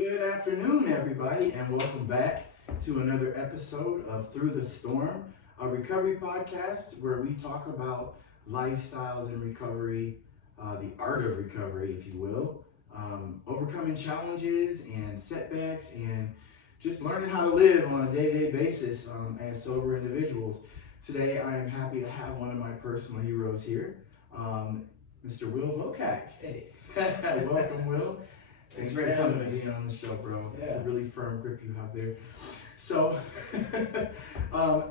Good afternoon, everybody, and welcome back to another episode of Through the Storm, a recovery podcast where we talk about lifestyles and recovery, the art of recovery, if you will, overcoming challenges and setbacks, and just learning how to live on a day-to-day basis as sober individuals. Today, I am happy to have one of my personal heroes here, Mr. Will Vocak. Hey. Welcome, Will. Thanks for being on the show, bro. Yeah. It's a really firm grip you have there. So,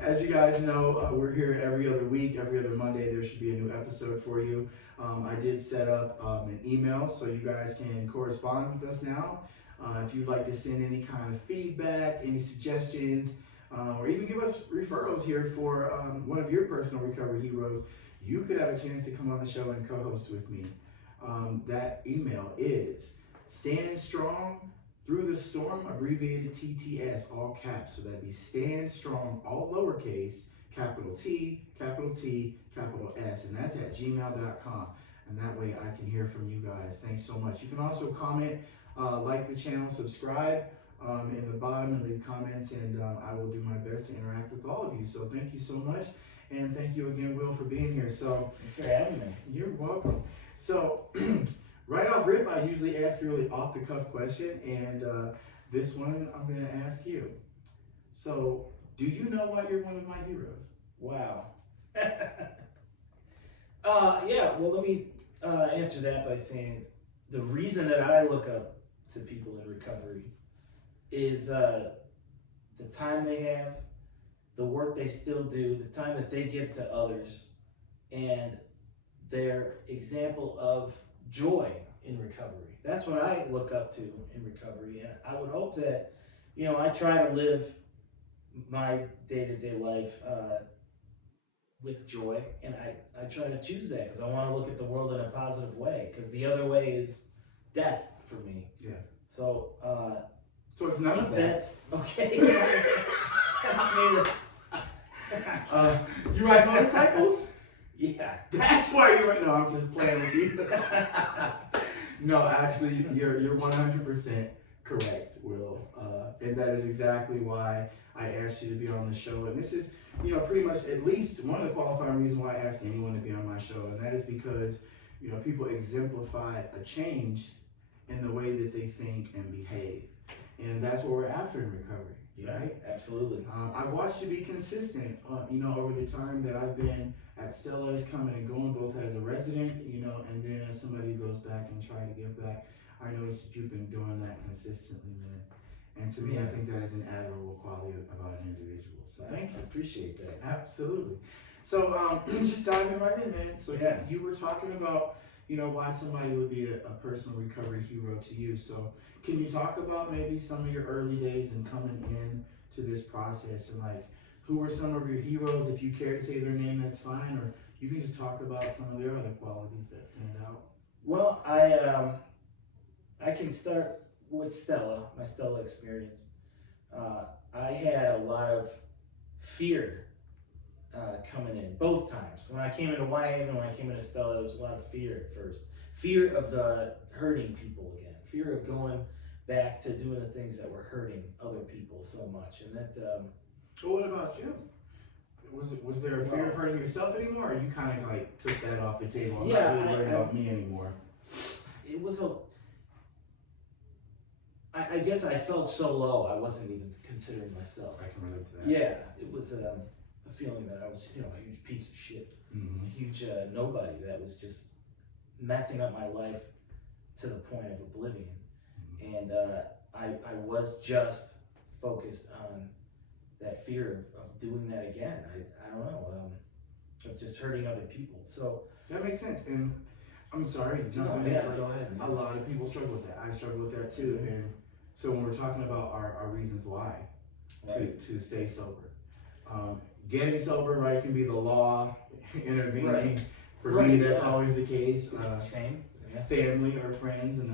as you guys know, we're here every other week, every other Monday. There should be a new episode for you. I did set up an email so you guys can correspond with us now. If you'd like to send any kind of feedback, any suggestions, or even give us referrals here for one of your personal recovery heroes, you could have a chance to come on the show and co-host with me. That email is Stand Strong Through the Storm, abbreviated TTS, all caps. So that'd be Stand Strong, all lowercase, capital T, capital T, capital S. And that's at gmail.com. And that way I can hear from you guys. Thanks so much. You can also comment, like the channel, subscribe in the bottom, and leave comments. And I will do my best to interact with all of you. So thank you so much. And thank you again, Will, for being here. So Thanks for having me. You're welcome. So, right off rip, I usually ask a really off-the-cuff question, and this one I'm going to ask you. So, do you know why you're one of my heroes? Wow. Well, let me answer that by saying the reason that I look up to people in recovery is the time they have, the work they still do, the time that they give to others, and their example of joy in recovery. That's what I look up to in recovery, and I would hope that, I try to live my day-to-day life with joy, and I try to choose that because I want to look at the world in a positive way, because the other way is death for me. Yeah. So it's none of that. That's okay. That's me. You ride motorcycles? Yeah. That's why you went. No, I'm just playing with you. No, actually, you're 100% correct, Will. And that is exactly why I asked you to be on the show. And this is, pretty much at least one of the qualifying reasons why I ask anyone to be on my show. And that is because, people exemplify a change in the way that they think and behave. And that's what we're after in recovery. Yeah, right? Absolutely. I've watched you be consistent, over the time that I've been at Stella's, coming and going, both as a resident, and then as somebody who goes back and try to give back. I noticed that you've been doing that consistently, man. And to me, I think that is an admirable quality about an individual. So thank you. I appreciate that. Absolutely. So just diving right in, man. So you were talking about, why somebody would be a personal recovery hero to you. So can you talk about maybe some of your early days and coming in to this process, and like, who were some of your heroes? If you care to say their name, that's fine, or you can just talk about some of their other qualities that stand out. Well, I can start with Stella, my Stella experience. I had a lot of fear coming in both times. When I came into YA and when I came into Stella, there was a lot of fear at first. Fear of hurting people again. Fear of going back to doing the things that were hurting other people so much. And that. Well, what about you? Was there a fear of hurting yourself anymore, or you kind of like took that off the table? I'm not really worried about me anymore. It was I guess I felt so low I wasn't even considering myself. I can relate to that. Yeah, it was a feeling that I was, a huge piece of shit, a huge nobody that was just messing up my life to the point of oblivion. And I was just focused on that fear of doing that again. I don't know, of just hurting other people. So that makes sense. And I'm sorry to jump in. Go ahead. A lot of people struggle with that. I struggle with that too. And so when we're talking about our reasons why to stay sober, getting sober, right, can be the law intervening. Right. For me, that's always the case. Same. Yeah. Family or friends, and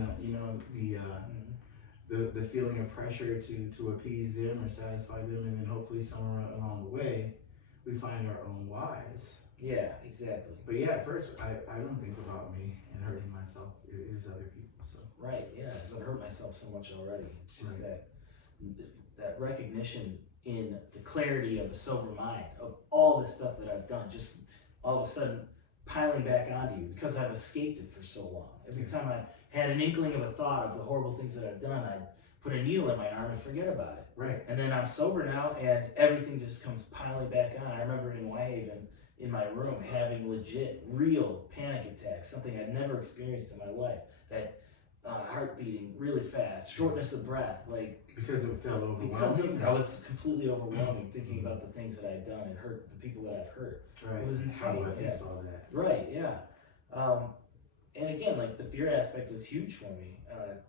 the feeling of pressure to appease them or satisfy them, and then hopefully somewhere along the way we find our own whys. Yeah, exactly. But yeah, at first I don't think about me and hurting myself. It is other people. So Right, yeah, because I've hurt myself so much already. It's just Right. that recognition in the clarity of a sober mind of all the stuff that I've done, just all of a sudden piling back onto you because I've escaped it for so long. Every Yeah. time I had an inkling of a thought of the horrible things that I've done, I'd put a needle in my arm and forget about it. Right. And then I'm sober now, and everything just comes piling back on. I remember in Whitehaven, in my room, having legit, real panic attacks, something I'd never experienced in my life. That heart beating really fast, shortness of breath, like Because it felt because overwhelming. I was completely overwhelming thinking about the things that I'd done and hurt the people that I've hurt. Right. It was How insane. do I Yeah. fix all that? Right. Yeah. And again, like the fear aspect was huge for me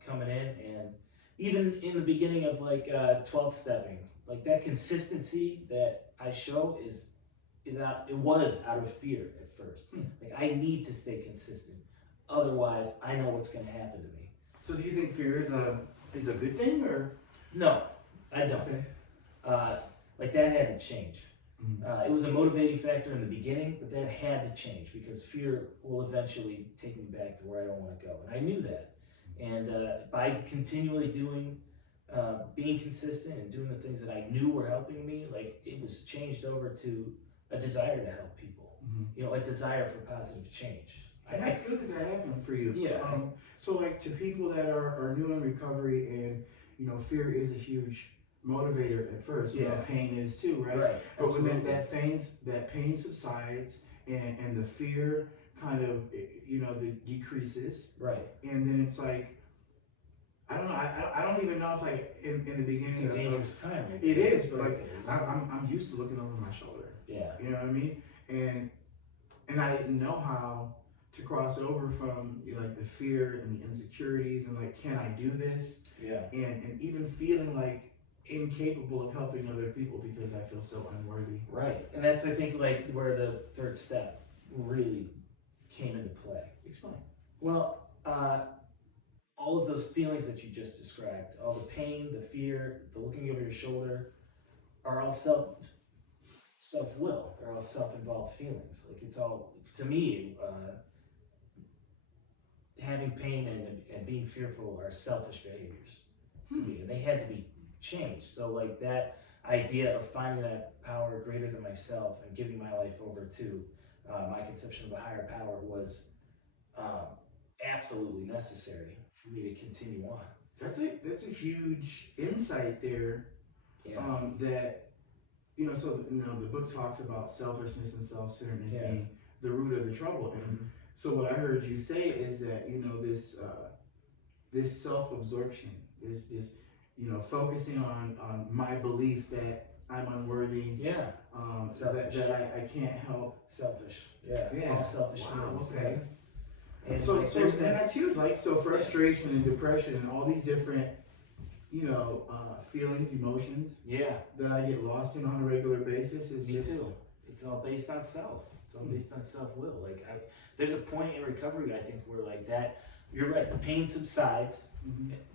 coming in, and even in the beginning of like 12th stepping, like that consistency that I show is out. It was out of fear at first. Like I need to stay consistent, otherwise I know what's going to happen to me. So do you think fear is a good thing, or? No, I don't. Okay. Like that had to change. Mhm. It was a motivating factor in the beginning, but that had to change because fear will eventually take me back to where I don't want to go. And I knew that. And by continually being consistent and doing the things that I knew were helping me, like it was changed over to a desire to help people, you know, a desire for positive change. And that's good that that happened for you. Yeah. So like to people that are new in recovery, and you know, fear is a huge motivator at first. You know, Yeah. pain is too, right? Right. But when Absolutely. that pain subsides and the fear kind of, you know, the decreases, Right. and then it's like, I don't know. I don't even know if like in the beginning It's a dangerous time. Like it that. is, but like Right. I'm used to looking over my shoulder. Yeah. You know what I mean? And I didn't know how to cross over from, you know, like the fear and the insecurities and like, can I do this? Yeah. And even feeling like incapable of helping other people because I feel so unworthy. Right. And that's, I think, like where the third step really came into play. Explain. Well, all of those feelings that you just described, all the pain, the fear, the looking over your shoulder, are all self will. They're all self involved feelings. Like it's all, to me, having pain and being fearful are selfish behaviors to me, and they had to be changed. So like that idea of finding that power greater than myself and giving my life over to my conception of a higher power was um, absolutely necessary for me to continue on. That's a huge insight there. Yeah. That, you know, so you know the book talks about selfishness and self-centeredness Yeah. being the root of the trouble. And so what I heard you say is that, you know, this self-absorption, this you know, focusing on my belief that I'm unworthy. Yeah. That I can't help. Selfish. Yeah. Yeah. All selfish Wow. feelings. Okay. And So like, so there's and that. that's huge. Like, so frustration and depression and all these different, you know, feelings, emotions Yeah. that I get lost in on a regular basis is Me just too. It's all based on self. It's all based on self-will. Like there's a point in recovery, I think, where like that, you're right, the pain subsides,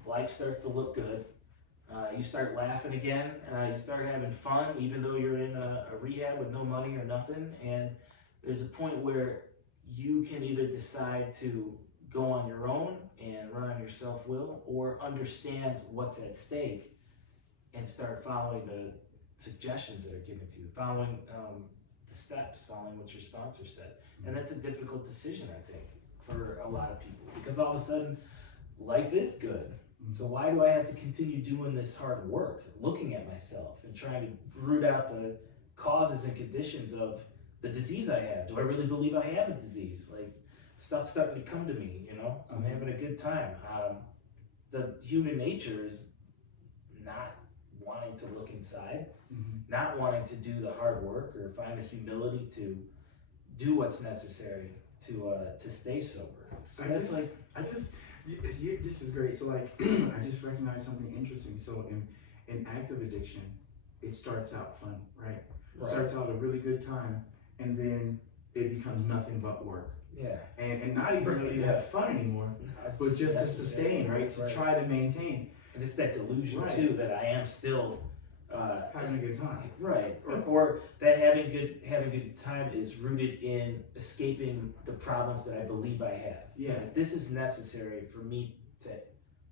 life starts to look good. You start laughing again, you start having fun, even though you're in a rehab with no money or nothing. And there's a point where you can either decide to go on your own and run on your self-will, or understand what's at stake and start following the suggestions that are given to you, following the steps, following what your sponsor said. And that's a difficult decision, I think, for a lot of people, because all of a sudden life is good. So why do I have to continue doing this hard work, looking at myself and trying to root out the causes and conditions of the disease I have? Do I really believe I have a disease? Like, stuff's starting to come to me, you know? I'm having a good time. The human nature is not wanting to look inside, not wanting to do the hard work or find the humility to do what's necessary to stay sober. So this is great. So like, I just recognized something interesting. So in active addiction, it starts out fun, right? It starts out a really good time, and then it becomes nothing but work. Yeah. And not even really to have fun anymore, but just to sustain, right? To try to maintain. And it's that delusion too that I am still having a good time. Right. Or that having a good time is rooted in escaping the problems that I believe I have. Yeah. Like, this is necessary for me to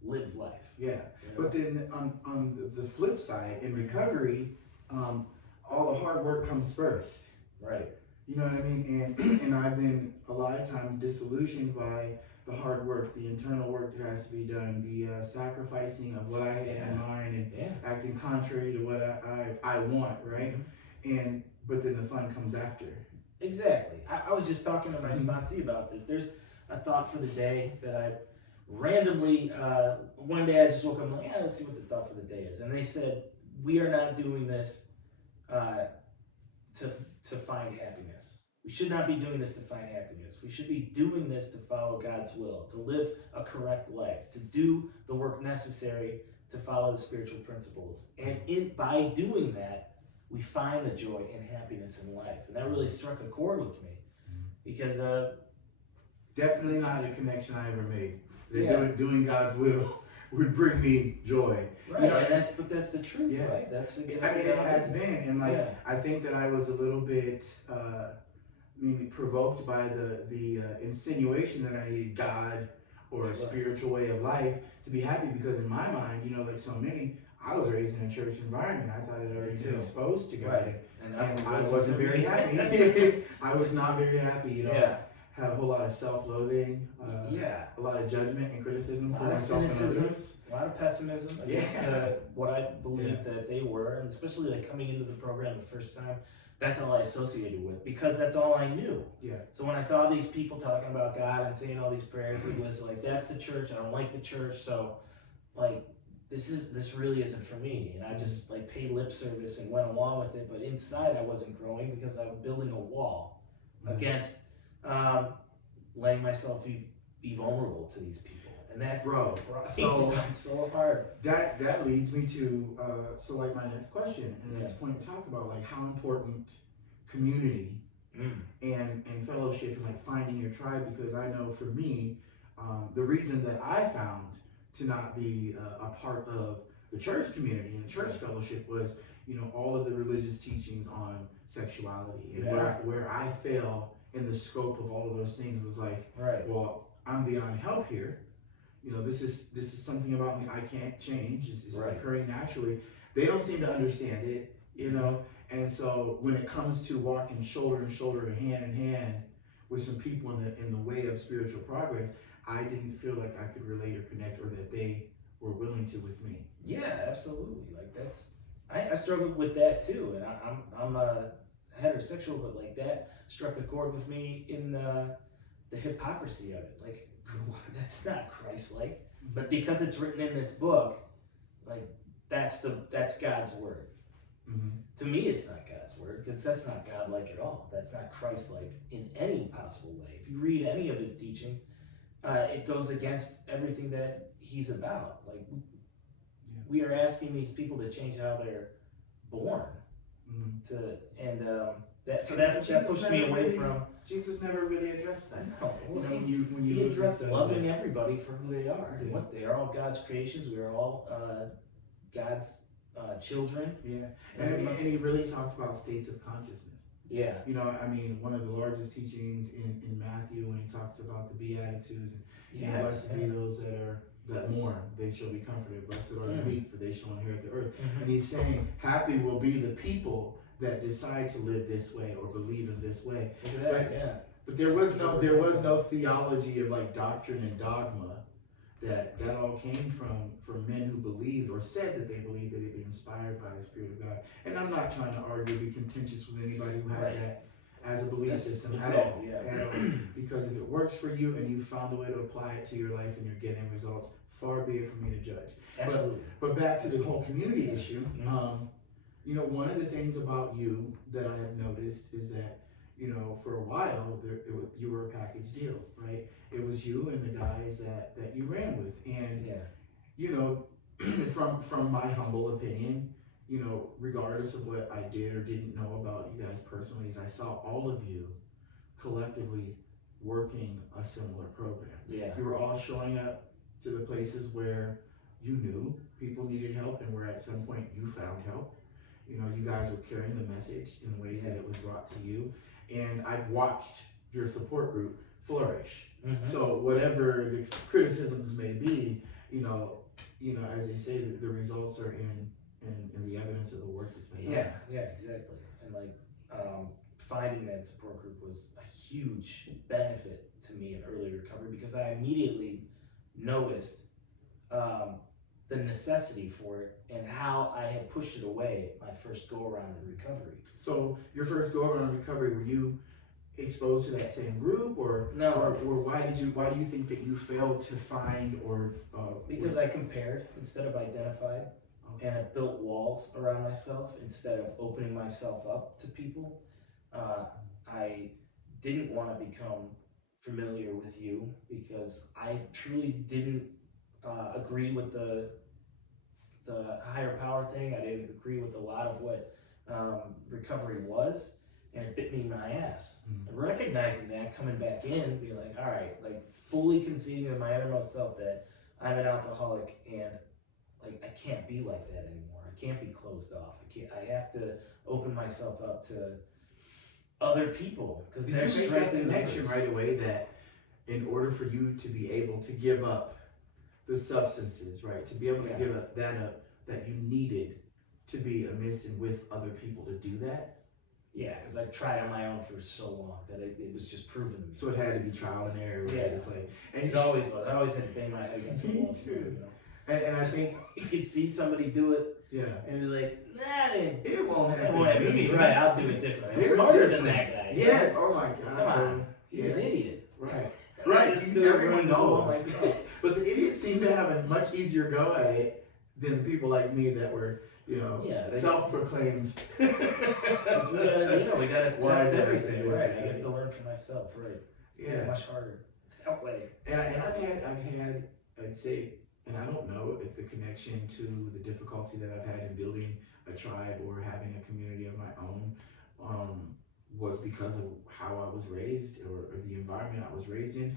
live life. Yeah, You know? but then on the flip side, in recovery, all the hard work comes first. Right. You know what I mean? And I've been a lot of times disillusioned by the hard work, the internal work that has to be done, the sacrificing of what I had in mind, and acting contrary to what I want, right? And but then the fun comes after. Exactly. I was just talking to my sponsee about this. There's a thought for the day that I randomly, one day I just woke up and I'm like, yeah, let's see what the thought for the day is. And they said, we are not doing this to find happiness. We should not be doing this to find happiness. We should be doing this to follow God's will, to live a correct life, to do the work necessary to follow the spiritual principles. And by doing that, we find the joy and happiness in life. And that really struck a chord with me because definitely not a connection I ever made. That doing God's will would bring me joy. Right, you know, but that's the truth, right? That's exactly. I mean, it has been, and I think that I was a little bit maybe provoked by the insinuation that I needed God or a spiritual way of life to be happy, because in my mind, you know, like so many, I was raised in a church environment. I thought I'd already been exposed to God, and I wasn't very happy. I was not very happy, you know. Had a whole lot of self-loathing, a lot of judgment and criticism for myself and others. A lot of pessimism against what I believed that they were, and especially like coming into the program the first time, that's all I associated with because that's all I knew. Yeah. So when I saw these people talking about God and saying all these prayers, it was like, that's the church. I don't like the church, so like this really isn't for me. And I just like paid lip service and went along with it, but inside I wasn't growing because I was building a wall against letting myself be vulnerable to these people. And that so hard. That leads me to so like my next question and the next point to talk about, like how important community and fellowship and like finding your tribe, because I know for me, the reason that I found to not be a part of the church community and the church fellowship was, you know, all of the religious teachings on sexuality and where I fell in the scope of all of those things was like, well, I'm beyond help here. You know, this is something about me I can't change. It's occurring naturally. They don't seem to understand it, you know. And so when it comes to walking shoulder to shoulder, hand in hand with some people in the way of spiritual progress, I didn't feel like I could relate or connect, or that they were willing to with me. Yeah, absolutely. Like I struggled with that too, and I'm heterosexual, but like that struck a chord with me in the hypocrisy of it. Like, that's not Christ-like, but because it's written in this book, like that's God's word. To me, it's not God's word because that's not God-like at all. That's not Christ-like in any possible way. If you read any of his teachings, it goes against everything that he's about. Like we are asking these people to change how they're born, that pushed me away from. Jesus never really addressed that. No, you know, when you he addressed loving everybody for who they are. And what they are all God's creations. We are all God's children. Yeah, and he really talks about states of consciousness. Yeah. You know, I mean, one of the largest teachings in Matthew when he talks about the Beatitudes and you know, blessed be those that mourn, they shall be comforted. Blessed are the meek, for they shall inherit the earth. And he's saying, happy will be the people that decide to live this way or believe in this way. But there was no theology of like doctrine and dogma. That all came from men who believed or said that they believed that they'd been inspired by the Spirit of God. And I'm not trying to argue or be contentious with anybody who has that as a belief system at all. Because if it works for you and you found a way to apply it to your life and you're getting results, far be it for me to judge. But back to the whole community issue, you know, one of the things about you that I have noticed is that, you know, for a while, you were a package deal, right? It was you and the guys that you ran with. And, you know, from my humble opinion, you know, regardless of what I did or didn't know about you guys personally, is I saw all of you collectively working a similar program. You were all showing up to the places where you knew people needed help and where at some point you found help. You know, you guys were carrying the message in ways that it was brought to you. And I've watched your support group flourish. So whatever the criticisms may be, you know, as they say, the results are in the evidence of the work that's been done. Yeah, exactly. And like finding that support group was a huge benefit to me in early recovery because I immediately noticed um, the necessity for it and how I had pushed it away my first go around in recovery. So your first go around recovery, were you exposed to that same group, or No, why do you think that you failed to find or because I compared instead of identified, and I built walls around myself instead of opening myself up to people. Uh, I didn't want to become familiar with you because I truly didn't agree with the higher power thing. I didn't agree with a lot of what recovery was, and it bit me in my ass. Mm. And recognizing that, coming back in, being like, all right, like fully conceding in my innermost self that I'm an alcoholic and like I can't be like that anymore. I can't be closed off. I can't. I have to open myself up to other people because Did they're you make that strength in connection numbers. right away that in order for you to be able to give up the substances, right, to be able to Yeah. give up, that you needed to be amidst and with other people to do that? Yeah, because I tried on my own for so long that it was just proven to me. So it had to be trial and error, right? Yeah. It's like, and It always was. I always had to bang my head against the Me wall. too. You know, and I think, you could see somebody do it yeah, and be like, nah, it won't it happen won't to happen to me. me. Right? I'll do it differently. I'm They're smarter than different. that guy. Yes. Oh my God. Come on. Bro. He's Yeah. an idiot. Right. I Right. just do it Everyone running the wall knows. myself. But the idiots seem to have a much easier go at it than people like me that were, Yeah, self-proclaimed. Because we gotta Wise test everything, asses, right? yeah. I have to learn for myself, right? Yeah. Much harder that way. And I'd say, and I don't know if the connection to the difficulty that I've had in building a tribe or having a community of my own was because of how I was raised, or the environment I was raised in.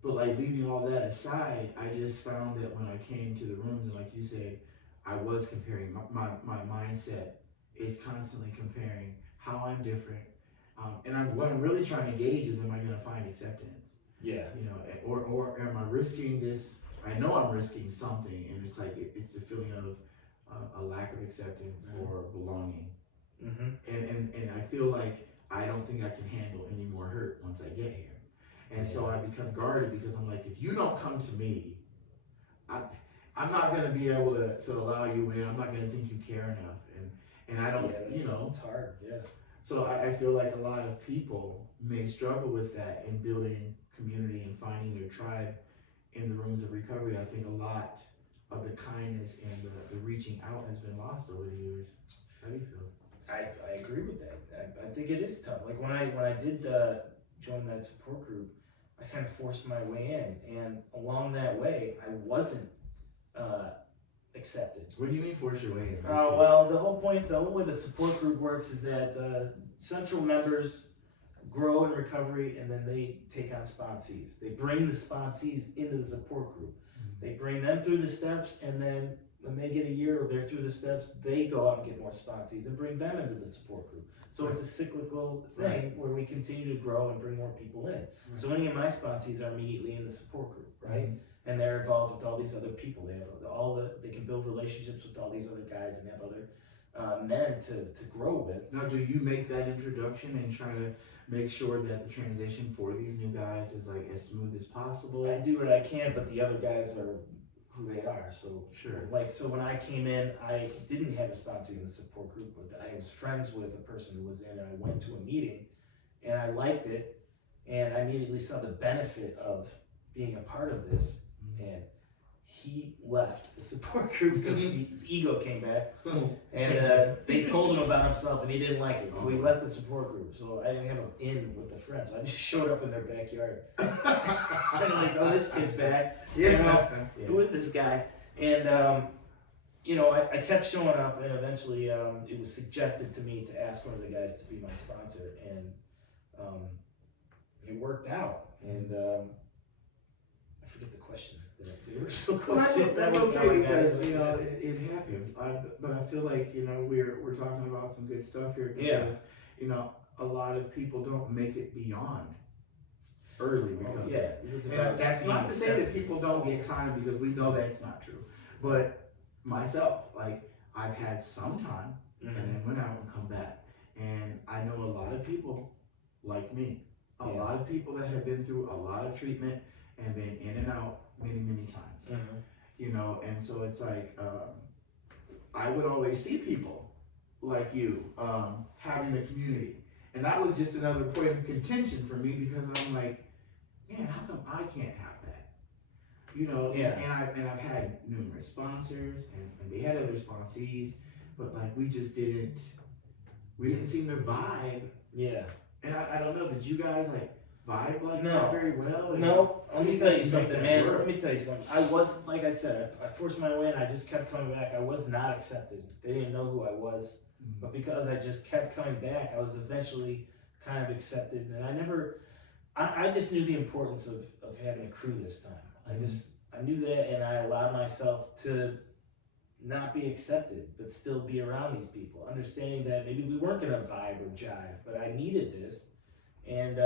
But like, leaving all that aside, I just found that when I came to the rooms, and like you said, I was comparing. My mindset is constantly comparing how I'm different. And what I'm really trying to gauge is, am I going to find acceptance? Yeah. Or am I risking this? I know I'm risking something, and it's like it's a feeling of a lack of acceptance or belonging. Mm-hmm. And I feel like I don't think I can handle any more hurt once I get here. And so I become guarded because I'm like, if you don't come to me, I'm not going to be able to allow you in. I'm not going to think you care enough. And I don't, it's hard, yeah. So I feel like a lot of people may struggle with that in building community and finding their tribe in the rooms of recovery. I think a lot of the kindness and the reaching out has been lost over the years. How do you feel? I agree with that. I think it is tough. Like when I did join that support group, I kind of forced my way in, and along that way, I wasn't accepted. What do you mean force your way in? Well, the whole way the support group works is that the central members grow in recovery, and then they take on sponsees. They bring the sponsees into the support group. Mm-hmm. They bring them through the steps, and then when they get a year or they're through the steps, they go out and get more sponsees and bring them into the support group. So it's a cyclical thing where we continue to grow and bring more people in. So any of my sponsees are immediately in the support group, right? Mm-hmm. And they're involved with all these other people. They have they can build relationships with all these other guys and have other men to grow with. Now, do you make that introduction and try to make sure that the transition for these new guys is like as smooth as possible? I do what I can, but the other guys are who they are. So sure. Like, so when I came in, I didn't have a sponsor in the support group, but I was friends with a person who was in, and I went to a meeting and I liked it, and I immediately saw the benefit of being a part of this. Mm-hmm. And he left the support group because his ego came back, and they told him about himself, and he didn't like it, so he left the support group. So I didn't have an in with the friends. I just showed up in their backyard. And I'm like, oh, this kid's back. Who is this guy? And I kept showing up, and eventually it was suggested to me to ask one of the guys to be my sponsor, and it worked out. And I forget the question. The original question. That's okay, because it happens. But I feel like we're talking about some good stuff here because a lot of people don't make it beyond. early recovery. Yeah, it was And about that's being not to say that accepted. people don't get time, because we know that's not true. But myself, like, I've had some time and then went out and come back. And I know a lot of people like me, a Yeah. lot of people that have been through a lot of treatment and been in and out many, many times. You know, and so it's like, I would always see people like you having the community. And that was just another point of contention for me, because I'm like, man, how come I can't have that? You know, Yeah. and I've had numerous sponsors, and they had other sponsees, but like we didn't seem to vibe. Yeah. And I don't know, did you guys like vibe like No. that very well? And No, let me tell you to make something, that man. work? Let me tell you something. I was, like I said, I forced my way and I just kept coming back. I was not accepted. They didn't know who I was. But because I just kept coming back, I was eventually kind of accepted. And I just knew the importance of having a crew this time. I knew that, and I allowed myself to not be accepted, but still be around these people, understanding that maybe we weren't going to vibe or jive, but I needed this. And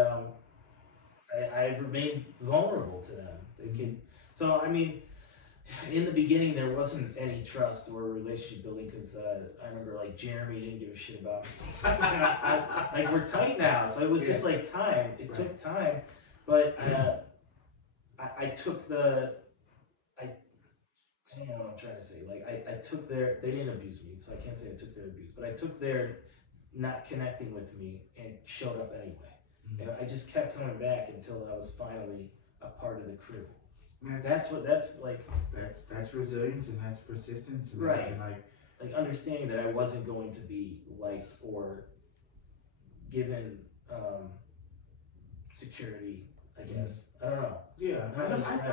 I remained vulnerable to them. So, I mean, in the beginning, there wasn't any trust or relationship building, because I remember like Jeremy didn't give a shit about me. Like, we're tight now, so it was just like time. It took time, but I took the. I don't know what I'm trying to say. Like, I took they didn't abuse me, so I can't say I took their abuse, but I took their not connecting with me and showed up anyway. And I just kept coming back until I was finally a part of the crew. That's resilience, and that's persistence, and right. And like understanding that I wasn't going to be liked or given security, I guess. I don't know. Yeah, I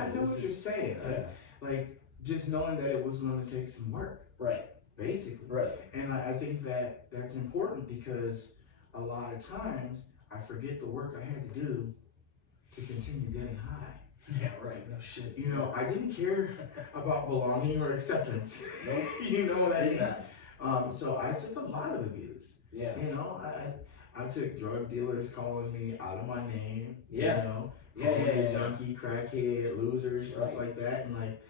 know what you're saying. Yeah. Like, just knowing that it was going to take some work. Right. Basically. Right. And I think that that's important, because a lot of times I forget the work I had to do to continue getting high. Yeah, right. No shit. You know, I didn't care about belonging or acceptance. Nope. You know what I mean? So I took a lot of abuse. Yeah. You know, I took drug dealers calling me out of my name. Yeah. You know, calling me a junkie, crackhead, loser, stuff like that, and like.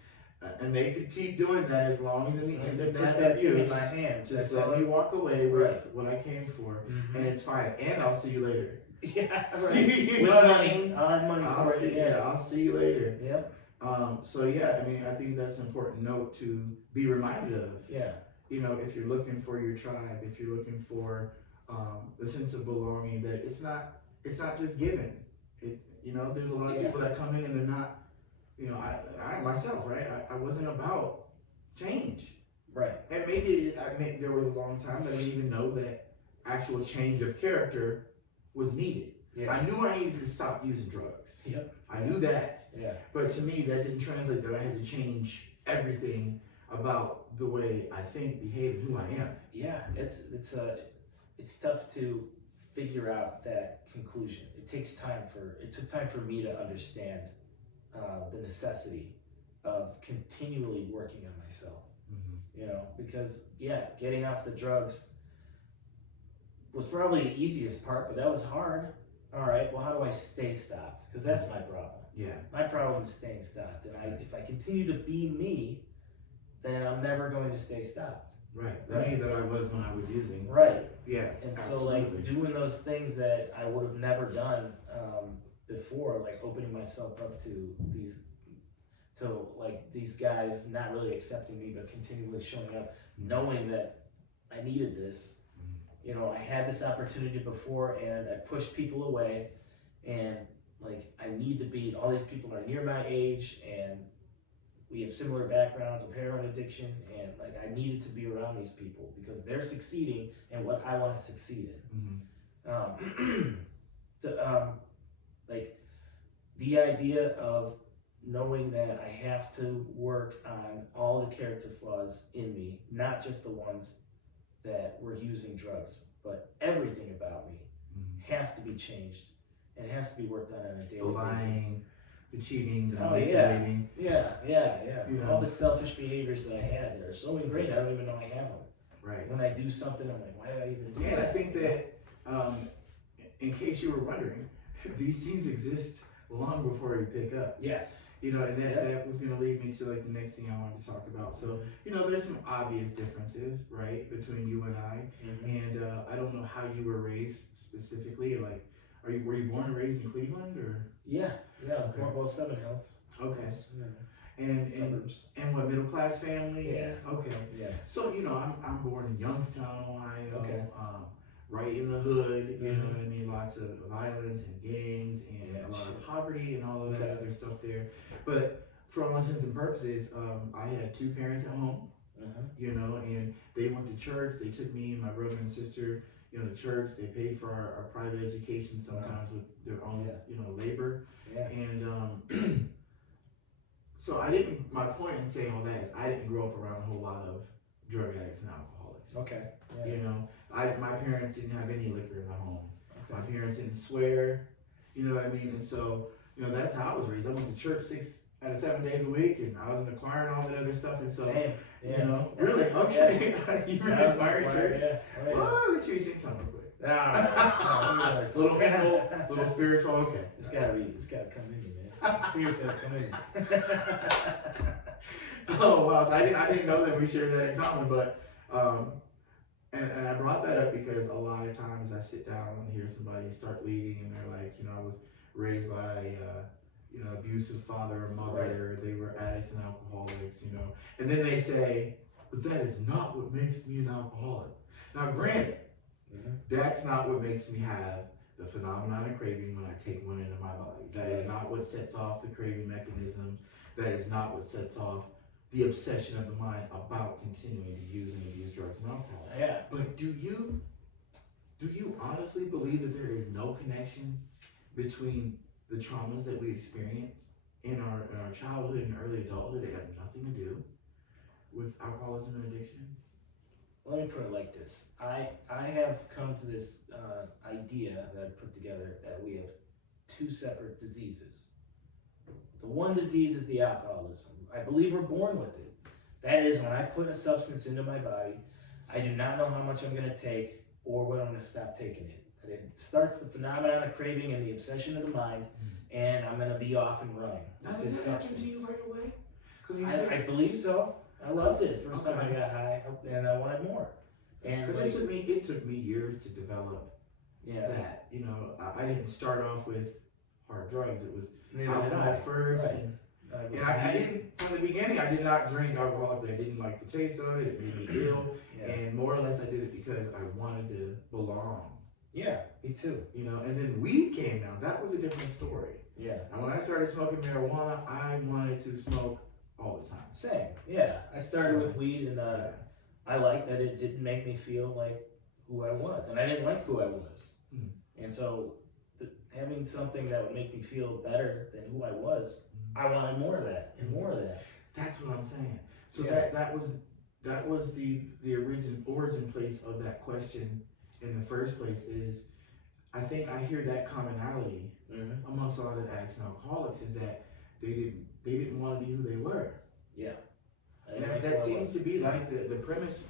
And they could keep doing that as long as in the end of that abuse, in my hand, just let me walk away with what I came for, and it's fine. And I'll see you later. Yeah, right. You with know money, I'll have money for it. Yeah, I'll see you later. Yep. So yeah, I mean, I think that's an important note to be reminded of. Yeah. You know, if you're looking for your tribe, if you're looking for the sense of belonging, that it's not just given. You know, there's a lot of people that come in and they're not. You know, I myself, right? I wasn't about change. Right. And maybe there was a long time that I didn't even know that actual change of character was needed. Yeah. I knew I needed to stop using drugs. Yep. I knew that. Yeah. But to me, that didn't translate that I had to change everything about the way I think, behave, and who I am. Yeah, it's tough to figure out that conclusion. It took time for me to understand the necessity of continually working on myself. You know, because getting off the drugs was probably the easiest part, but that was hard. All right, well, how do I stay stopped? Because that's my problem. Yeah. My problem is staying stopped, and if I continue to be me, then I'm never going to stay stopped. Right. The me that I was when I was using. Right. Yeah. And absolutely. So like doing those things that I would have never done before, like opening myself up to these guys not really accepting me, but continually showing up, knowing that I needed this. You know, I had this opportunity before, and I pushed people away, and like I need to be. All these people are near my age, and we have similar backgrounds of heroin addiction, and like I needed to be around these people because they're succeeding in what I want to succeed in. Like the idea of knowing that I have to work on all the character flaws in me, not just the ones that were using drugs, but everything about me has to be changed and has to be worked on a daily basis. The cheating, the manipulating. Yeah. You know, all the selfish behaviors that I had that are so ingrained, I don't even know I have them. Right. When I do something, I'm like, why did I even do that? I think that, in case you were wondering, these things exist long before you pick up. Yes. You know, and that was going to lead me to like the next thing I wanted to talk about. So, you know, there's some obvious differences, right, between you and I. And I don't know how you were raised specifically. Like, were you born and raised in Cleveland or? Yeah, I was born, well, Seven Hills. Okay. And suburbs. And what, middle class family? Yeah. Okay. Yeah. So, you know, I'm born in Youngstown, Ohio. Okay. Right in the hood, you know what I mean? Lots of violence and gangs and a lot of poverty and all of that other stuff there. But for all intents and purposes, I had two parents at home, you know, and they went to church. They took me and my brother and sister, you know, to church. They paid for our private education sometimes with their own, you know, labor. And so my point in saying all that is I didn't grow up around a whole lot of drug addicts and alcoholics. Okay. You know, my parents didn't have any liquor in the home. My parents didn't swear, you know what I mean? And so, you know, that's how I was raised. I went to church 6 out of 7 days a week, and I was in the choir and all that other stuff. And so, you know, really, okay, you were in the choir in church? Yeah. Well, let's hear you sing something real quick. No. little spiritual, okay. It's gotta come in you, man. The spirit's gotta come in you. Oh, wow, so I didn't know that we shared that in common, but, and I brought that up because a lot of times I sit down and hear somebody start leading and they're like, you know, I was raised by, you know, abusive father or mother, they were addicts and alcoholics, you know, and then they say, but that is not what makes me an alcoholic. Now, granted, that's not what makes me have the phenomenon of craving when I take one into my body. That is not what sets off the craving mechanism. That is not what sets off the obsession of the mind about continuing to use and abuse drugs and alcohol. Yeah. But do you honestly believe that there is no connection between the traumas that we experience in our childhood and early adulthood that have nothing to do with alcoholism and addiction? Let me put it like this. I have come to this idea that I've put together that we have two separate diseases. The one disease is the alcoholism. I believe we're born with it. That is, when I put a substance into my body, I do not know how much I'm going to take or when I'm going to stop taking it. It starts the phenomenon of craving and the obsession of the mind, and I'm going to be off and running. Now, did that happen to you right away? I believe so. I loved it. First time I got high, and I wanted more. Because it took me years to develop that. You know, I didn't start off with hard drugs. It was alcohol first. Right. And I didn't, from the beginning, I did not drink alcohol. I didn't like the taste of it. It made me ill. And more or less, I did it because I wanted to belong. Yeah, me too. You know, and then weed came out. That was a different story. Yeah. And when I started smoking marijuana, I wanted to smoke all the time. Same. Yeah. I started with weed, and I liked that it didn't make me feel like who I was, and I didn't like who I was. And so, having something that would make me feel better than who I was, I wanted more of that and more of that. That's what I'm saying. So that was the origin place of that question in the first place. Is I think I hear that commonality amongst a lot of addicts and alcoholics is that they didn't want to be who they were. Yeah. And that seems to be like the premise,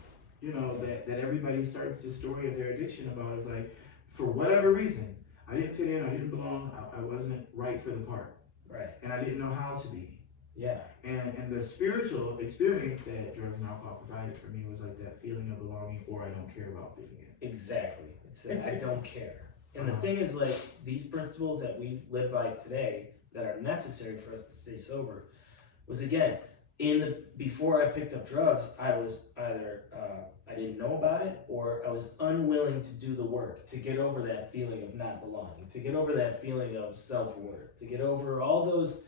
you know, that everybody starts the story of their addiction about is like, for whatever reason, I didn't fit in, I didn't belong, I wasn't right for the part. Right. And I didn't know how to be. Yeah. And the spiritual experience that drugs and alcohol provided for me was like that feeling of belonging, or I don't care about fitting in. Exactly. It's that I don't care. And the thing is, like, these principles that we live by today that are necessary for us to stay sober was, again, before I picked up drugs, I was either I didn't know about it, or I was unwilling to do the work to get over that feeling of not belonging, to get over that feeling of self-worth, to get over all those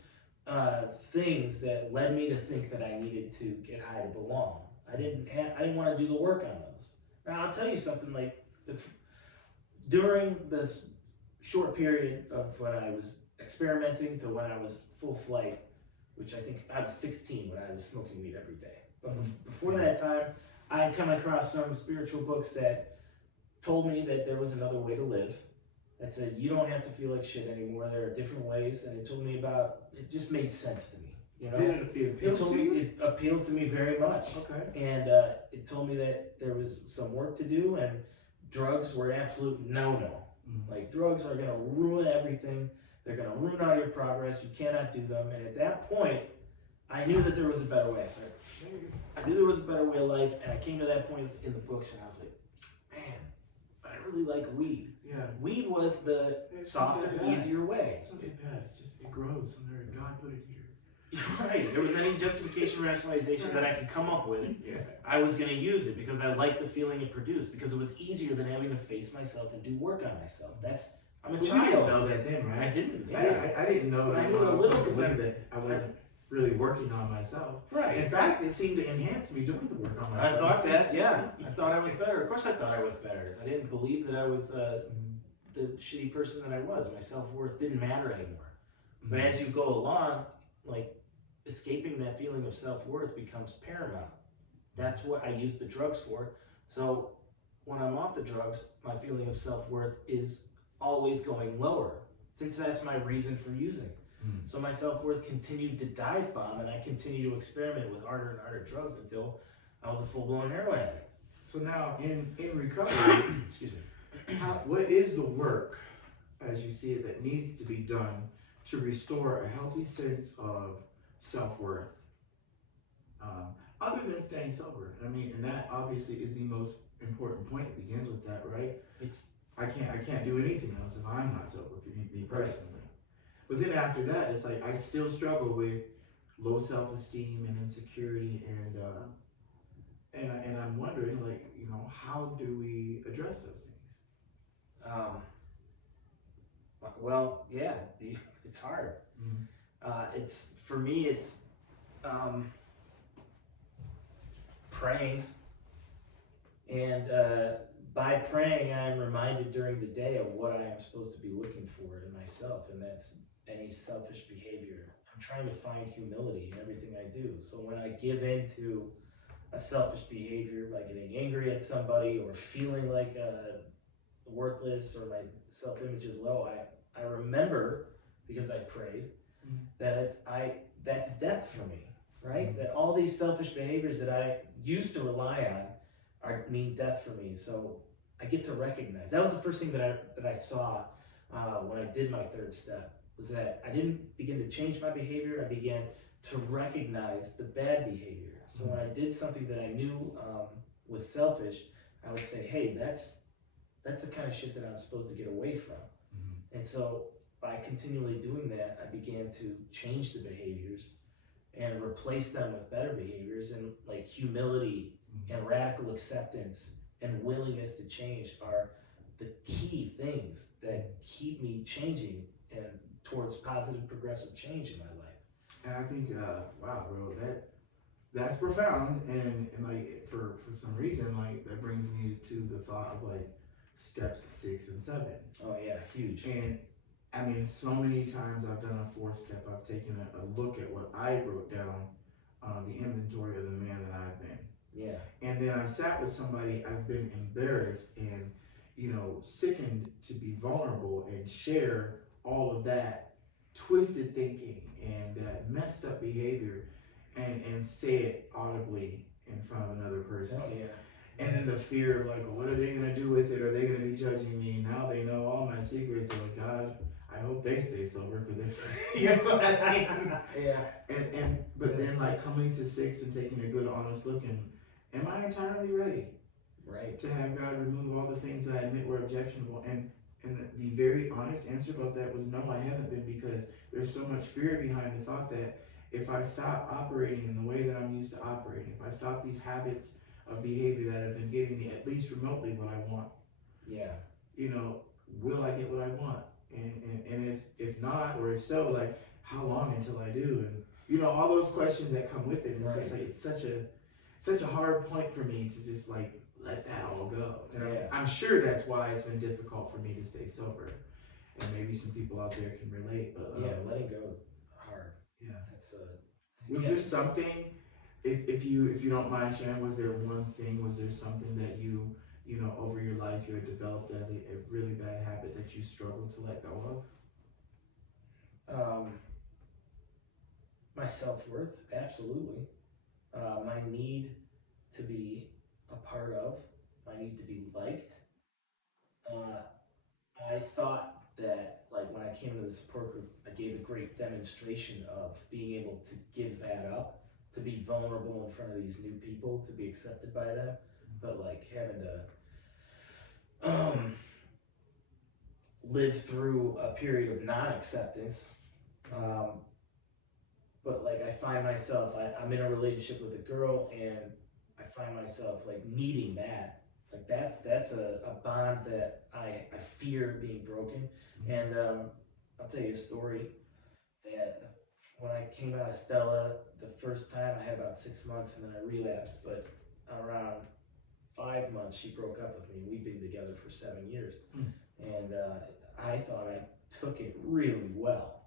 things that led me to think that I needed to get high to belong. I didn't want to do the work on those. Now I'll tell you something, like during this short period of when I was experimenting to when I was full flight, which I think I was 16 when I was smoking weed every day. But before that time, I had come across some spiritual books that told me that there was another way to live. That said, you don't have to feel like shit anymore. There are different ways, and it told me it just made sense to me. You know, it appealed to me very much. Okay. And it told me that there was some work to do, and drugs were an absolute no-no. Like, drugs are gonna ruin everything. They're going to ruin all your progress. You cannot do them. And at that point, I knew that there was a better way. So I knew there was a better way of life. And I came to that point in the books and I was like, man, I really like weed. Yeah. Weed was the softer, easier way. It's not that bad. It's just, it grows and there, God put it here. You're right. There was any justification, rationalization that I could come up with. Yeah. I was going to use it because I liked the feeling it produced, because it was easier than having to face myself and do work on myself. I'm a But child. you didn't know that then, right? I didn't. Yeah. I didn't know But that I knew when I a was little smoking because weed that I wasn't really working on myself. Right. In fact, it seemed to enhance me doing the work on myself. I thought that, yeah. I thought I was better. Of course I thought I was better. I didn't believe that I was the shitty person that I was. My self-worth didn't matter anymore. But as you go along, like, escaping that feeling of self-worth becomes paramount. That's what I use the drugs for. So when I'm off the drugs, my feeling of self-worth is always going lower, since that's my reason for using. So my self-worth continued to dive bomb, and I continued to experiment with harder and harder drugs until I was a full-blown heroin addict. So now in recovery, excuse me, what is the work, as you see it, that needs to be done to restore a healthy sense of self-worth, other than staying sober? I mean, and that obviously is the most important point. It begins with that, right? I can't do anything else if I'm not sober, me personally. But then after that, it's like I still struggle with low self-esteem and insecurity, and I'm wondering, like, you know, how do we address those things? Well, yeah, it's hard. It's, for me, it's praying, and by praying, I am reminded during the day of what I am supposed to be looking for in myself, and that's any selfish behavior. I'm trying to find humility in everything I do. So when I give in to a selfish behavior, like getting angry at somebody or feeling like worthless or my self-image is low, I remember, because I prayed, that that's death for me, right? That all these selfish behaviors that I used to rely on mean death for me. So I get to recognize. That was the first thing that I saw when I did my third step, was that I didn't begin to change my behavior. I began to recognize the bad behavior. So when I did something that I knew was selfish, I would say, hey, that's the kind of shit that I'm supposed to get away from. And so by continually doing that, I began to change the behaviors and replace them with better behaviors, and like humility and radical acceptance and willingness to change are the key things that keep me changing and towards positive progressive change in my life. And I think, wow, bro, that's profound, and like for some reason, like that brings me to the thought of like steps 6 and 7. Oh yeah, huge. And I mean, so many times I've done a 4th step. I've taken a look at what I wrote down, the inventory of the man that I've been. Yeah. And then I sat with somebody. I've been embarrassed and, you know, sickened to be vulnerable and share all of that twisted thinking and that messed up behavior, and say it audibly in front of another person. Oh yeah. And then the fear of like, what are they gonna do with it? Are they gonna be judging me? Now they know all my secrets. Oh God, I hope they stay sober, because if you know what I mean. Yeah. But then like coming to 6 and taking a good honest look, and am I entirely ready? Right. To have God remove all the things that I admit were objectionable, and the very honest answer about that was no, I haven't been, because there's so much fear behind the thought that if I stop operating in the way that I'm used to operating, if I stop these habits of behavior that have been giving me at least remotely what I want, yeah, you know, will I get what I want? And if not, or if so, like how long until I do? And you know, all those questions that come with it. It's just like it's such a hard point for me to just like let that all go. And I'm sure that's why it's been difficult for me to stay sober. And maybe some people out there can relate. But letting go is hard. Yeah, that's was there something, if you don't mind sharing, was there one thing, was there something that you know, over your life you had developed as a really bad habit that you struggled to let go of? My self-worth, absolutely. My need to be a part of, my need to be liked. I thought that, like, when I came into the support group, I gave a great demonstration of being able to give that up, to be vulnerable in front of these new people, to be accepted by them, but like having to live through a period of non-acceptance. But like I find myself, I'm in a relationship with a girl, and I find myself like needing that. Like that's a bond that I fear being broken. And I'll tell you a story that when I came out of Stella the first time, I had about 6 months, and then I relapsed. But around 5 months, she broke up with me. We've been together for 7 years, and I thought I took it really well.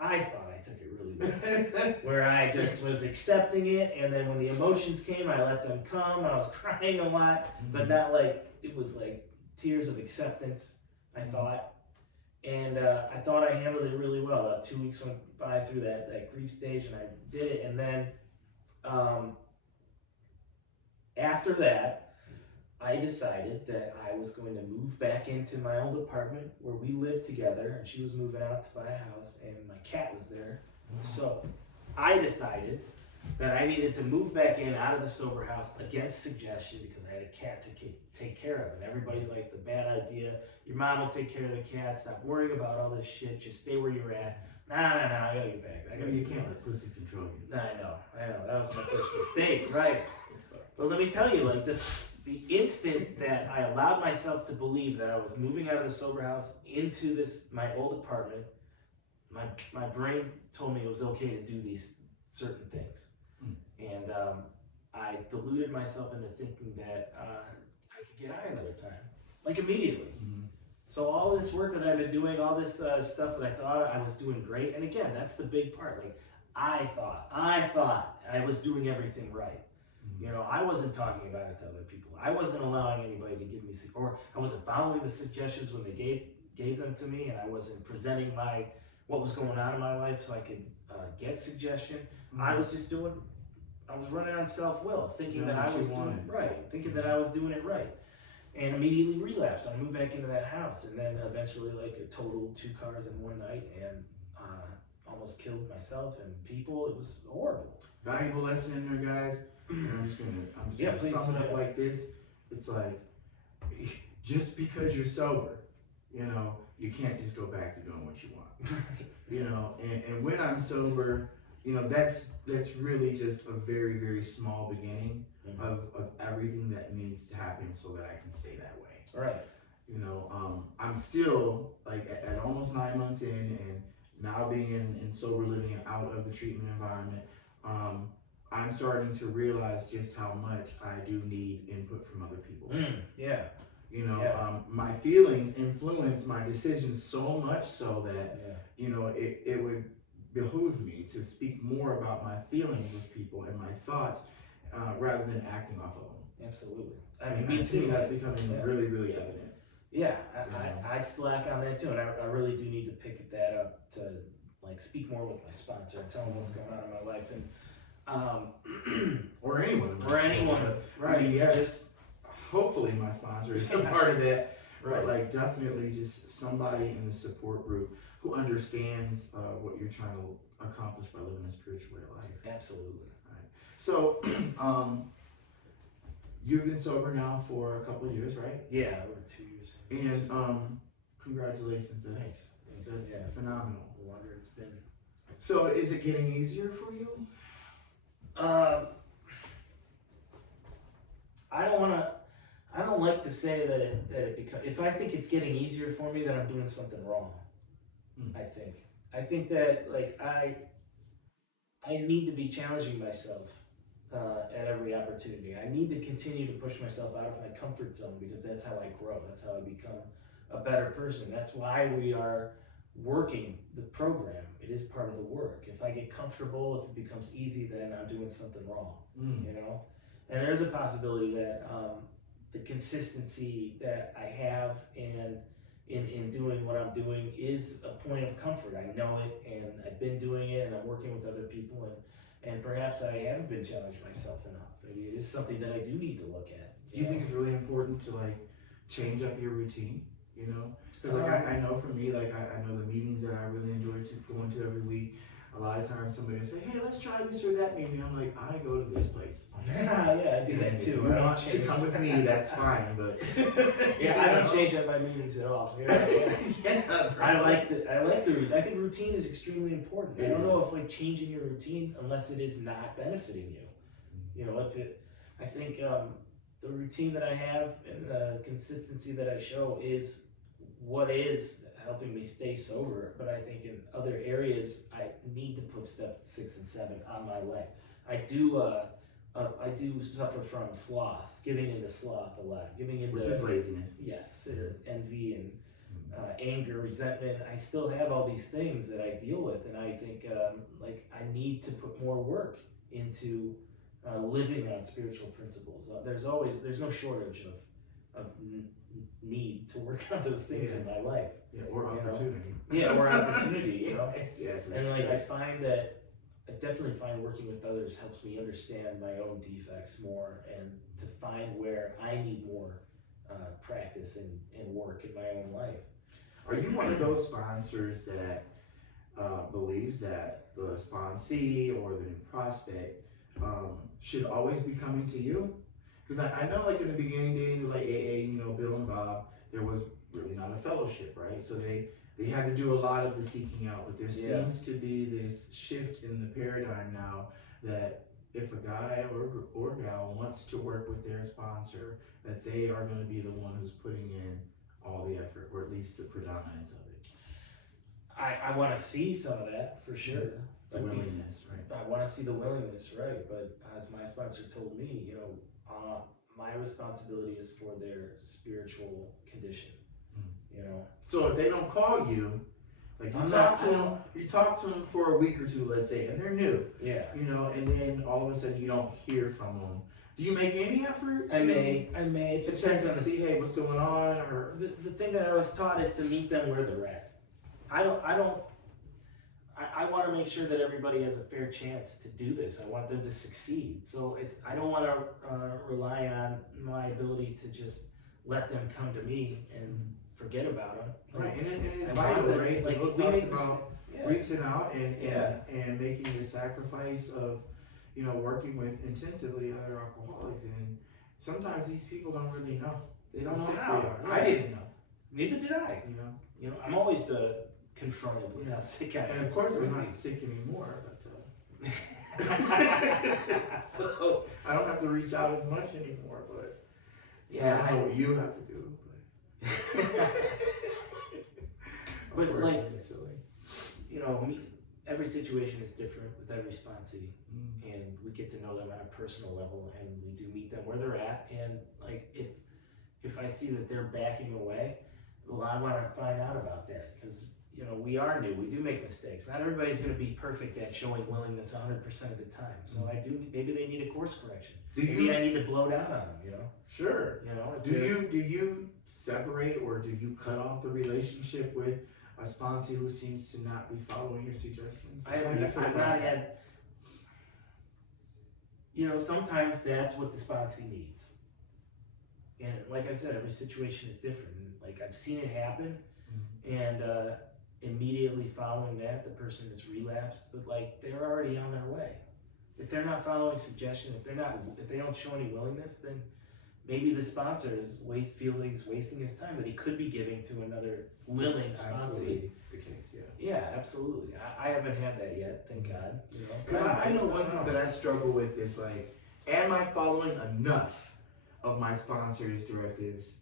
I thought I took it really well, where I just was accepting it, and then when the emotions came, I let them come. I was crying a lot, but not like, it was like tears of acceptance, I thought. And I thought I handled it really well. About 2 weeks went by through that grief stage, and I did it. And then after that, I decided that I was going to move back into my old apartment where we lived together, and she was moving out to buy a house, and my cat was there. So I decided that I needed to move back in out of the sober house against suggestion, because I had a cat to take care of. And everybody's like, it's a bad idea. Your mom will take care of the cat. Stop worrying about all this shit. Just stay where you're at. Nah, I gotta get back. You can't let pussy control you. I know. That was my first mistake, right? But let me tell you, like, the instant that I allowed myself to believe that I was moving out of the sober house into my old apartment, my brain told me it was okay to do these certain things. And I deluded myself into thinking that I could get high another time, like immediately. So all this work that I've been doing, all this stuff that I thought I was doing great, and again, that's the big part. Like, I thought I was doing everything right. You know, I wasn't talking about it to other people. I wasn't allowing anybody to give me, or I wasn't following the suggestions when they gave them to me, and I wasn't presenting what was going on in my life so I could get suggestion. I was just I was running on self-will, thinking that I was doing it right, thinking that I was doing it right, and immediately relapsed. I moved back into that house, and then eventually, like, a total 2 cars in one night, and almost killed myself and people. It was horrible. Valuable lesson in there, guys. And I'm just gonna sum it up like this. It's like, just because you're sober, you know, you can't just go back to doing what you want. You know, and when I'm sober, you know, that's really just a very, very small beginning of everything that needs to happen so that I can stay that way. Right. You know, I'm still like at almost 9 months in, and now being in sober living and out of the treatment environment, I'm starting to realize just how much I do need input from other people. Yeah. You know, my feelings influence my decisions so much so that, you know, it would behoove me to speak more about my feelings with people and my thoughts rather than acting off of them. Absolutely. I mean, to me, that's becoming really, really evident. Yeah, I slack on that too, and I really do need to pick that up to, like, speak more with my sponsor and tell them what's going on in my life, and or anyone. Right. I mean, yes, hopefully my sponsor is a part of that. Right. But like, definitely just somebody in the support group who understands what you're trying to accomplish by living a spiritual way of life. Absolutely. Right. So, you've been sober now for a couple of years, right? Yeah, over 2 years. And congratulations. That's phenomenal. The longer it's been. So, is it getting easier for you? I don't like to say that it becomes. If I think it's getting easier for me, then I'm doing something wrong. I think that, like, I need to be challenging myself at every opportunity. I need to continue to push myself out of my comfort zone, because that's how I grow. That's how I become a better person. That's why we are working the program. It is part of the work. If I get comfortable, if it becomes easy, then I'm doing something wrong. You know, and there's a possibility that the consistency that I have and in doing what I'm doing is a point of comfort. I know it, and I've been doing it, and I'm working with other people, and perhaps I haven't been challenging myself enough. Maybe it is something that I do need to look at. Do you think it's really important to, like, change up your routine? You know, Because like I know for me, like I know the meetings that I really enjoy going to every week. A lot of times somebody will say, hey, let's try this or that meeting. I'm like, I go to this place. Yeah, I do that If too. you want to come with me, that's fine. But yeah, I don't change up my meetings at all. Yeah. I like the routine. I think routine is extremely important. I don't know if like changing your routine unless it is not benefiting you. You know, I think the routine that I have and the consistency that I show is what is helping me stay sober. But I think in other areas, I need to put step 6 and 7 on my way. I do suffer from sloth, giving into sloth a lot, giving into which is laziness. Yes, envy and anger, resentment. I still have all these things that I deal with, and I think like I need to put more work into living on spiritual principles. There's no shortage of need to work on those things in my life. Yeah, or opportunity. Yeah, or opportunity. You know. Yeah, and like I find that. I definitely find working with others helps me understand my own defects more and to find where I need more practice and work in my own life. Are you one of those sponsors that believes that the sponsee or the new prospect should always be coming to you? Because I know like in the beginning days of like AA, you know, Bill and Bob, there was really not a fellowship, right? So they had to do a lot of the seeking out, but there seems to be this shift in the paradigm now that if a guy or gal wants to work with their sponsor, that they are going to be the one who's putting in all the effort, or at least the predominance of it. I want to see some of that for sure. The willingness, right? I want to see the willingness, right? But as my sponsor told me, you know, my responsibility is for their spiritual condition. You know. So if they don't call you, like you talk to them for a week or two, let's say, and they're new. Yeah. You know, and then all of a sudden you don't hear from them. Do you make any effort? I may. It depends on see, hey, what's going on, or the thing that I was taught is to meet them where they're at. I want to make sure that everybody has a fair chance to do this. I want them to succeed. So I don't want to rely on my ability to just let them come to me and forget about them. Right, and it's vital, right? Like the book we talks make about reaching out and making the sacrifice of, you know, working with intensively other alcoholics, and sometimes these people don't really know. They don't know how. I didn't know. Neither did I. You know, I'm always confronted with how sick I am. And of course, I'm not sick anymore, but so I don't have to reach out as much anymore. But I don't know what you have to do. But like, you know, every situation is different with every sponsee, and we get to know them on a personal level, and we do meet them where they're at. And like, if I see that they're backing away, well, I want to find out about that, because you know, we are new. We do make mistakes. Not everybody's going to be perfect at showing willingness 100% of the time. So maybe they need a course correction. Maybe I need to blow down on them, you know? Sure. You know, do you separate, or do you cut off the relationship with a sponsee who seems to not be following your suggestions? I've not had, you know, sometimes that's what the sponsee needs. And like I said, every situation is different. And like, I've seen it happen, and immediately following that, the person is relapsed, but like, they're already on their way. If they're not following suggestion, if they don't show any willingness, then maybe the sponsor feels like he's wasting his time that he could be giving to another willing sponsee. Absolutely the case, yeah. Yeah, absolutely. I haven't had that yet, thank God. You know, because I know one thing that I struggle with is like, am I following enough of my sponsor's directives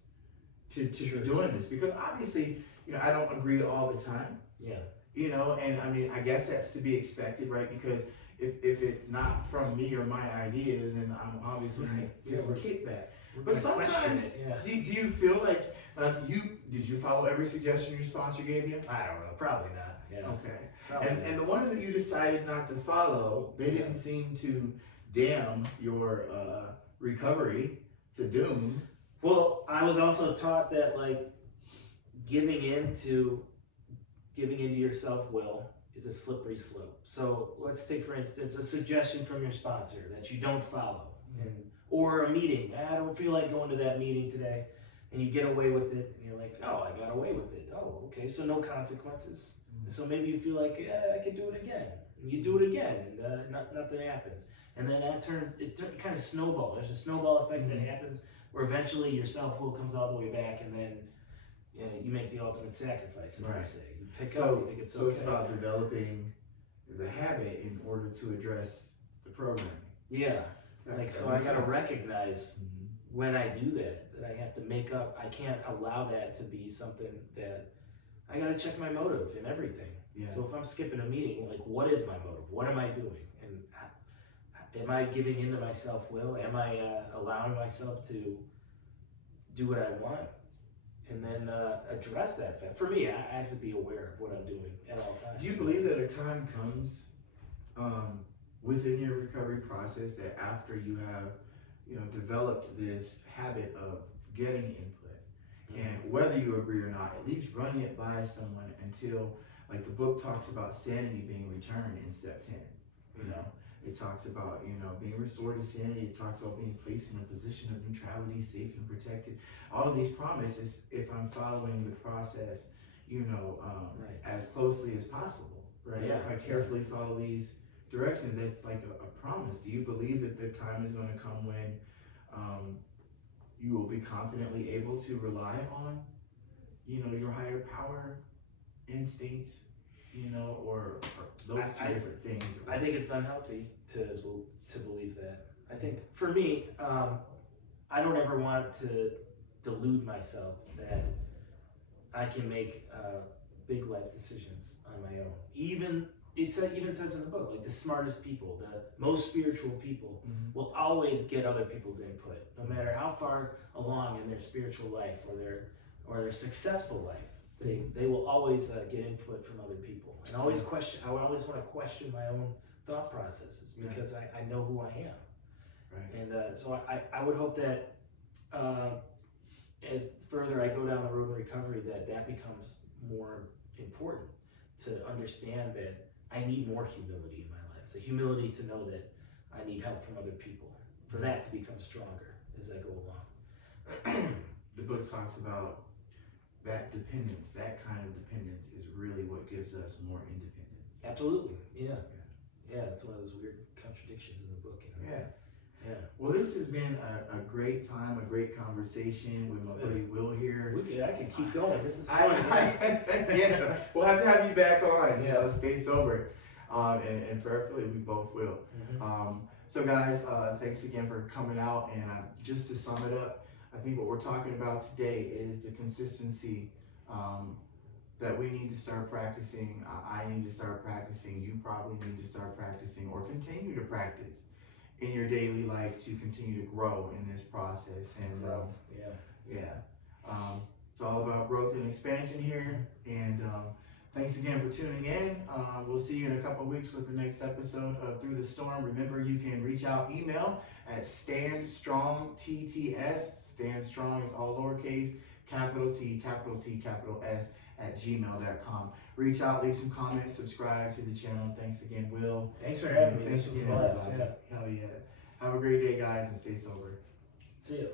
to be doing this? Because obviously, you know, I don't agree all the time. Yeah. You know, and I mean, I guess that's to be expected, right? Because if it's not from me or my ideas, and I'm obviously get some kickback. But sometimes, do you feel like did you follow every suggestion your sponsor gave you? I don't know, probably not. Yeah. Okay. And the ones that you decided not to follow, they didn't seem to damn your recovery to doom. Well, I was also taught that like giving into your self-will is a slippery slope. So let's take, for instance, a suggestion from your sponsor that you don't follow, or a meeting. I don't feel like going to that meeting today. and you get away with it, and you're like, oh, I got away with it. Oh, okay, so no consequences. So maybe you feel like, yeah, I could do it again. And you do it again, and nothing happens. And then that kind of snowball. There's a snowball effect that happens where eventually your self-will comes all the way back, and then you make the ultimate sacrifice, as they say. You pick up, you think it's okay. So it's about developing the habit in order to address the programming. Yeah. So I got to recognize when I do that I have to make up. I can't allow that to be something that I got to check my motive in everything. Yeah. So if I'm skipping a meeting, like, what is my motive? What am I doing? And am I giving into my self-will? Am I allowing myself to do what I want? And then address that fact. For me, I have to be aware of what I'm doing at all times. Do you believe that a time comes within your recovery process that after you have, developed this habit of getting input, and whether you agree or not, at least running it by someone until, like the book talks about sanity being returned in step 10, it talks about, being restored to sanity. It talks about being placed in a position of neutrality, safe and protected. All of these promises, if I'm following the process, as closely as possible, right? Yeah. If I carefully follow these directions, that's like a promise. Do you believe that the time is going to come when you will be confidently able to rely on, your higher power instincts, or those two different things? I think it's unhealthy to believe that. I think for me, I don't ever want to delude myself that I can make big life decisions on my own. Even says in the book, like the smartest people, the most spiritual people will always get other people's input, no matter how far along in their spiritual life or their successful life. They will always get input from other people, and always question. I would always want to question my own thought processes because I know who I am. Right. And so I would hope that as further I go down the road in recovery, that becomes more important to understand that I need more humility in my life. The humility to know that I need help from other people, for that to become stronger as I go along. The book talks about that dependence, that kind of dependence is really what gives us more independence. Absolutely, yeah. It's one of those weird contradictions in the book. Yeah. Well, this has been a great time, a great conversation with my buddy Will here. I can keep going. This is fun. Yeah, we'll have to have you back on. Stay sober, and prayerfully we both will. So guys, thanks again for coming out. And just to sum it up, I think what we're talking about today is the consistency that we need to start practicing. I need to start practicing. You probably need to start practicing or continue to practice in your daily life to continue to grow in this process. And it's all about growth and expansion here. And thanks again for tuning in. We'll see you in a couple of weeks with the next episode of Through the Storm. Remember, you can reach out email at standstrongtts. Stand Strong is all lowercase, capital T, capital T, capital S @gmail.com. Reach out, leave some comments, subscribe to the channel. Thanks again, Will. Thanks for having me. Thanks this was again, a blast. Hell yeah. Have a great day, guys, and stay sober. See you.